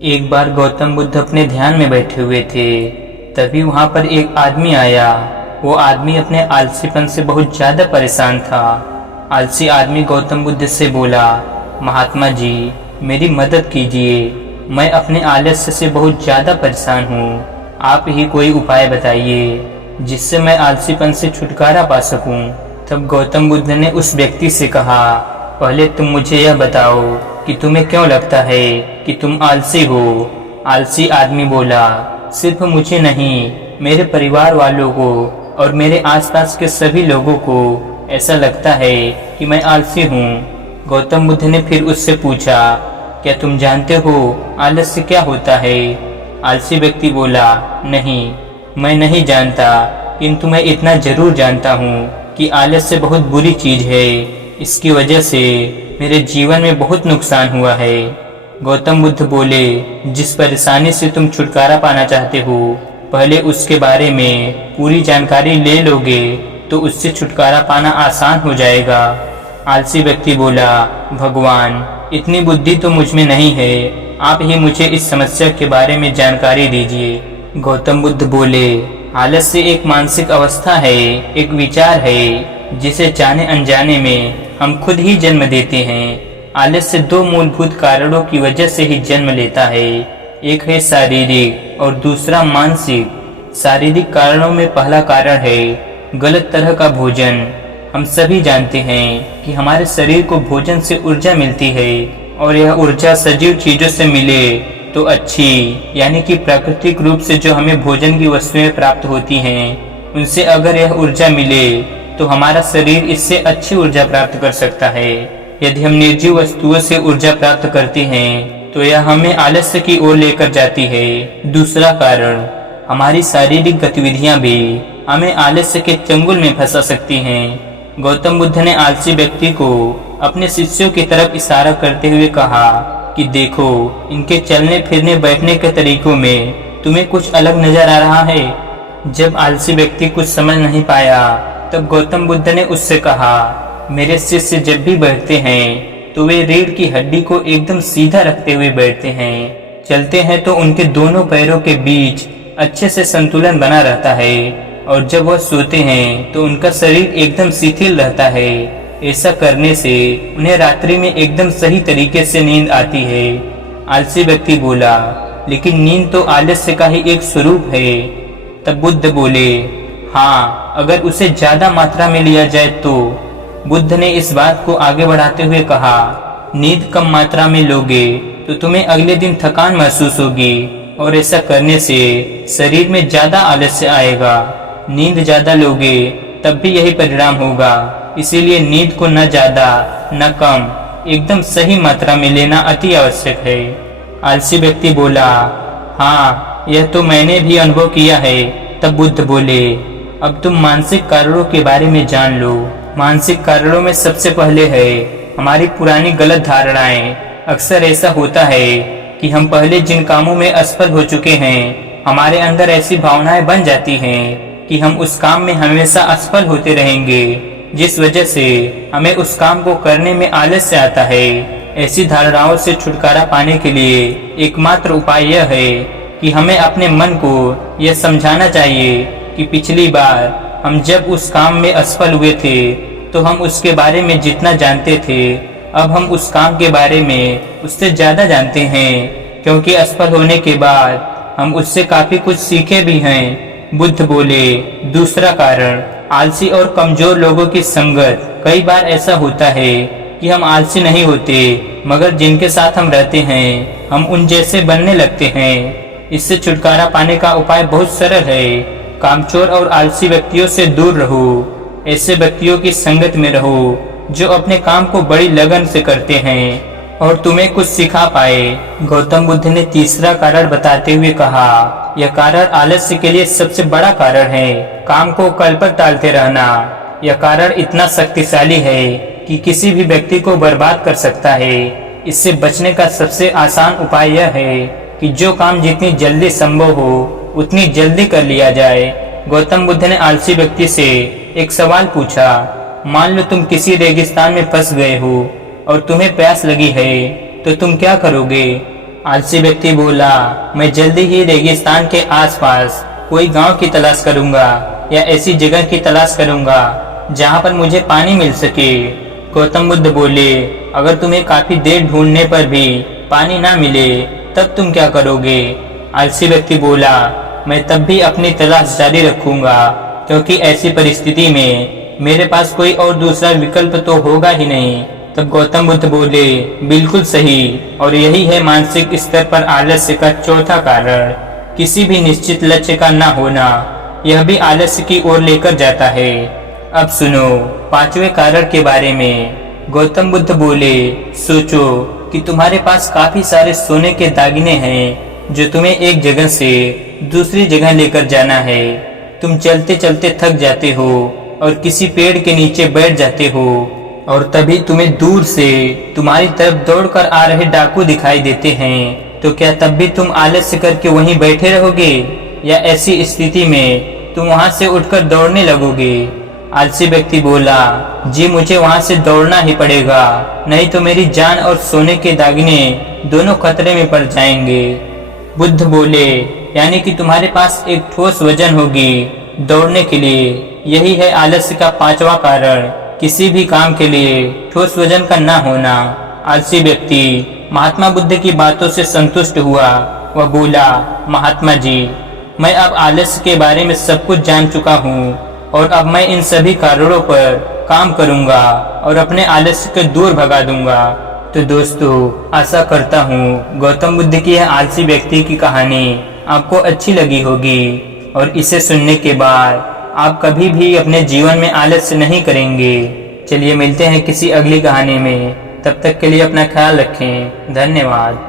एक बार गौतम बुद्ध अपने ध्यान में बैठे हुए थे। तभी वहां पर एक आदमी आया। वो आदमी अपने आलसीपन से बहुत ज्यादा परेशान था। आलसी आदमी गौतम बुद्ध से बोला, महात्मा जी, मेरी मदद कीजिए। मैं अपने आलस्य से बहुत ज्यादा परेशान हूँ। आप ही कोई उपाय बताइए जिससे मैं आलसीपन से छुटकारा पा सकूं। तब गौतम बुद्ध ने उस व्यक्ति से कहा, पहले तुम मुझे यह बताओ कि तुम्हें क्यों लगता है कि तुम आलसी हो। आलसी आदमी बोला, सिर्फ मुझे नहीं, मेरे परिवार वालों को और मेरे आसपास के सभी लोगों को ऐसा लगता है कि मैं आलसी हूँ। गौतम बुद्ध ने फिर उससे पूछा, क्या तुम जानते हो आलस्य क्या होता है? आलसी व्यक्ति बोला, नहीं, मैं नहीं जानता, किंतु मैं इतना जरूर जानता हूँ कि आलस्य बहुत बुरी चीज है। इसकी वजह से मेरे जीवन में बहुत नुकसान हुआ है। गौतम बुद्ध बोले, जिस परेशानी से तुम छुटकारा पाना चाहते हो, पहले उसके बारे में पूरी जानकारी ले लोगे तो उससे छुटकारा पाना आसान हो जाएगा। आलसी व्यक्ति बोला, भगवान, इतनी बुद्धि तो मुझ में नहीं है, आप ही मुझे इस समस्या के बारे में जानकारी दीजिए। गौतम बुद्ध बोले, आलस्य एक मानसिक अवस्था है, एक विचार है जिसे जाने अनजाने में हम खुद ही जन्म देते हैं। आलस्य दो मूलभूत कारणों की वजह से ही जन्म लेता है, एक है शारीरिक और दूसरा मानसिक। शारीरिक कारणों में पहला कारण है गलत तरह का भोजन। हम सभी जानते हैं कि हमारे शरीर को भोजन से ऊर्जा मिलती है और यह ऊर्जा सजीव चीजों से मिले तो अच्छी, यानी कि प्राकृतिक रूप से जो हमें भोजन की वस्तुएं प्राप्त होती हैं, उनसे अगर यह ऊर्जा मिले तो हमारा शरीर इससे अच्छी ऊर्जा प्राप्त कर सकता है। यदि हम निर्जीव वस्तुओं से ऊर्जा प्राप्त करते हैं तो यह हमें आलस्य की ओर लेकर जाती है। दूसरा कारण, हमारी शारीरिक गतिविधियां भी हमें आलस्य के चंगुल में फंसा सकती हैं। गौतम बुद्ध ने आलसी व्यक्ति को अपने शिष्यों की तरफ इशारा करते हुए कहा कि देखो, इनके चलने फिरने बैठने के तरीकों में तुम्हें कुछ अलग नजर आ रहा है। जब आलसी व्यक्ति कुछ समझ नहीं पाया तब गौतम बुद्ध ने उससे कहा, मेरे शिष्य जब भी बैठते हैं तो वे रीढ़ की हड्डी को एकदम सीधा रखते हुए बैठते हैं। चलते हैं तो उनके दोनों पैरों के बीच अच्छे से संतुलन बना रहता है और जब वह सोते हैं तो उनका शरीर एकदम शिथिल रहता है। ऐसा करने से उन्हें रात्रि में एकदम सही तरीके से नींद आती है। आलसी व्यक्ति बोला, लेकिन नींद तो आलस्य का ही एक स्वरूप है। तब बुद्ध बोले, हाँ, अगर उसे ज्यादा मात्रा में लिया जाए तो। बुद्ध ने इस बात को आगे बढ़ाते हुए कहा, नींद कम मात्रा में लोगे तो तुम्हें अगले दिन थकान महसूस होगी और ऐसा करने से शरीर में ज्यादा आलस्य आएगा। नींद ज्यादा लोगे तब भी यही परिणाम होगा। इसीलिए नींद को न ज्यादा न कम, एकदम सही मात्रा में लेना अति आवश्यक है। आलसी व्यक्ति बोला, हाँ, यह तो मैंने भी अनुभव किया है। तब बुद्ध बोले, अब तुम मानसिक कारणों के बारे में जान लो। मानसिक कारणों में सबसे पहले है हमारी पुरानी गलत धारणाएं। अक्सर ऐसा होता है कि हम पहले जिन कामों में असफल हो चुके हैं, हमारे अंदर ऐसी भावनाएं बन जाती हैं कि हम उस काम में हमेशा असफल होते रहेंगे, जिस वजह से हमें उस काम को करने में आलस्य आता है। ऐसी धारणाओं से छुटकारा पाने के लिए एकमात्र उपाय यह है कि हमें अपने मन को यह समझाना चाहिए कि पिछली बार हम जब उस काम में असफल हुए थे तो हम उसके बारे में जितना जानते थे, अब हम उस काम के बारे में उससे ज्यादा जानते हैं, क्योंकि असफल होने के बाद हम उससे काफी कुछ सीखे भी हैं। बुद्ध बोले, दूसरा कारण, आलसी और कमजोर लोगों की संगत। कई बार ऐसा होता है कि हम आलसी नहीं होते, मगर जिनके साथ हम रहते हैं हम उन जैसे बनने लगते हैं। इससे छुटकारा पाने का उपाय बहुत सरल है। कामचोर और आलसी व्यक्तियों से दूर रहो। ऐसे व्यक्तियों की संगत में रहो जो अपने काम को बड़ी लगन से करते हैं और तुम्हें कुछ सिखा पाए। गौतम बुद्ध ने तीसरा कारण बताते हुए कहा, यह कारण आलस्य के लिए सबसे बड़ा कारण है, काम को कल पर टालते रहना। यह कारण इतना शक्तिशाली है कि किसी भी व्यक्ति को बर्बाद कर सकता है। इससे बचने का सबसे आसान उपाय यह है कि जो काम जितनी जल्दी संभव हो उतनी जल्दी कर लिया जाए। गौतम बुद्ध ने आलसी व्यक्ति से एक सवाल पूछा, मान लो तुम किसी रेगिस्तान में फंस गए हो और तुम्हें प्यास लगी है तो तुम क्या करोगे? आलसी व्यक्ति बोला, मैं जल्दी ही रेगिस्तान के आसपास कोई गांव की तलाश करूंगा या ऐसी जगह की तलाश करूंगा जहां पर मुझे पानी मिल सके। गौतम बुद्ध बोले, अगर तुम्हें काफी देर ढूंढने पर भी पानी ना मिले तब तुम क्या करोगे? आलसी व्यक्ति बोला, मैं तब भी अपनी तलाश जारी रखूंगा, क्योंकि ऐसी परिस्थिति में मेरे पास कोई और दूसरा विकल्प तो होगा ही नहीं। तब गौतम बुद्ध बोले, बिल्कुल सही, और यही है मानसिक स्तर पर आलस्य का चौथा कारण, किसी भी निश्चित लक्ष्य का न होना। यह भी आलस्य की ओर लेकर जाता है। अब सुनो पांचवें कारण के बारे में। गौतम बुद्ध बोले, सोचो कि तुम्हारे पास काफी सारे सोने के दागिने हैं जो तुम्हें एक जगह से दूसरी जगह लेकर जाना है। तुम चलते चलते थक जाते हो और किसी पेड़ के नीचे बैठ जाते हो, और तभी तुम्हें दूर से तुम्हारी तरफ दौड़कर आ रहे डाकू दिखाई देते हैं। तो क्या तब भी तुम आलस्य करके वहीं बैठे रहोगे, या ऐसी स्थिति में तुम वहां से उठकर दौड़ने लगोगे? आलसी व्यक्ति बोला, जी मुझे वहां से दौड़ना ही पड़ेगा, नहीं तो मेरी जान और सोने के दागिने दोनों खतरे में पड़ जाएंगे। बुद्ध बोले, यानी कि तुम्हारे पास एक ठोस वजन होगी दौड़ने के लिए। यही है आलस्य का पांचवा कारण, किसी भी काम के लिए ठोस वजन का न होना। आलसी व्यक्ति महात्मा बुद्ध की बातों से संतुष्ट हुआ। वह बोला, महात्मा जी, मैं अब आलस्य के बारे में सब कुछ जान चुका हूँ, और अब मैं इन सभी कारणों पर काम करूंगा और अपने आलस्य को दूर भगा दूंगा। तो दोस्तों, आशा करता हूँ गौतम बुद्ध की यह आलसी व्यक्ति की कहानी आपको अच्छी लगी होगी, और इसे सुनने के बाद आप कभी भी अपने जीवन में आलस्य नहीं करेंगे। चलिए मिलते हैं किसी अगली कहानी में, तब तक के लिए अपना ख्याल रखें। धन्यवाद।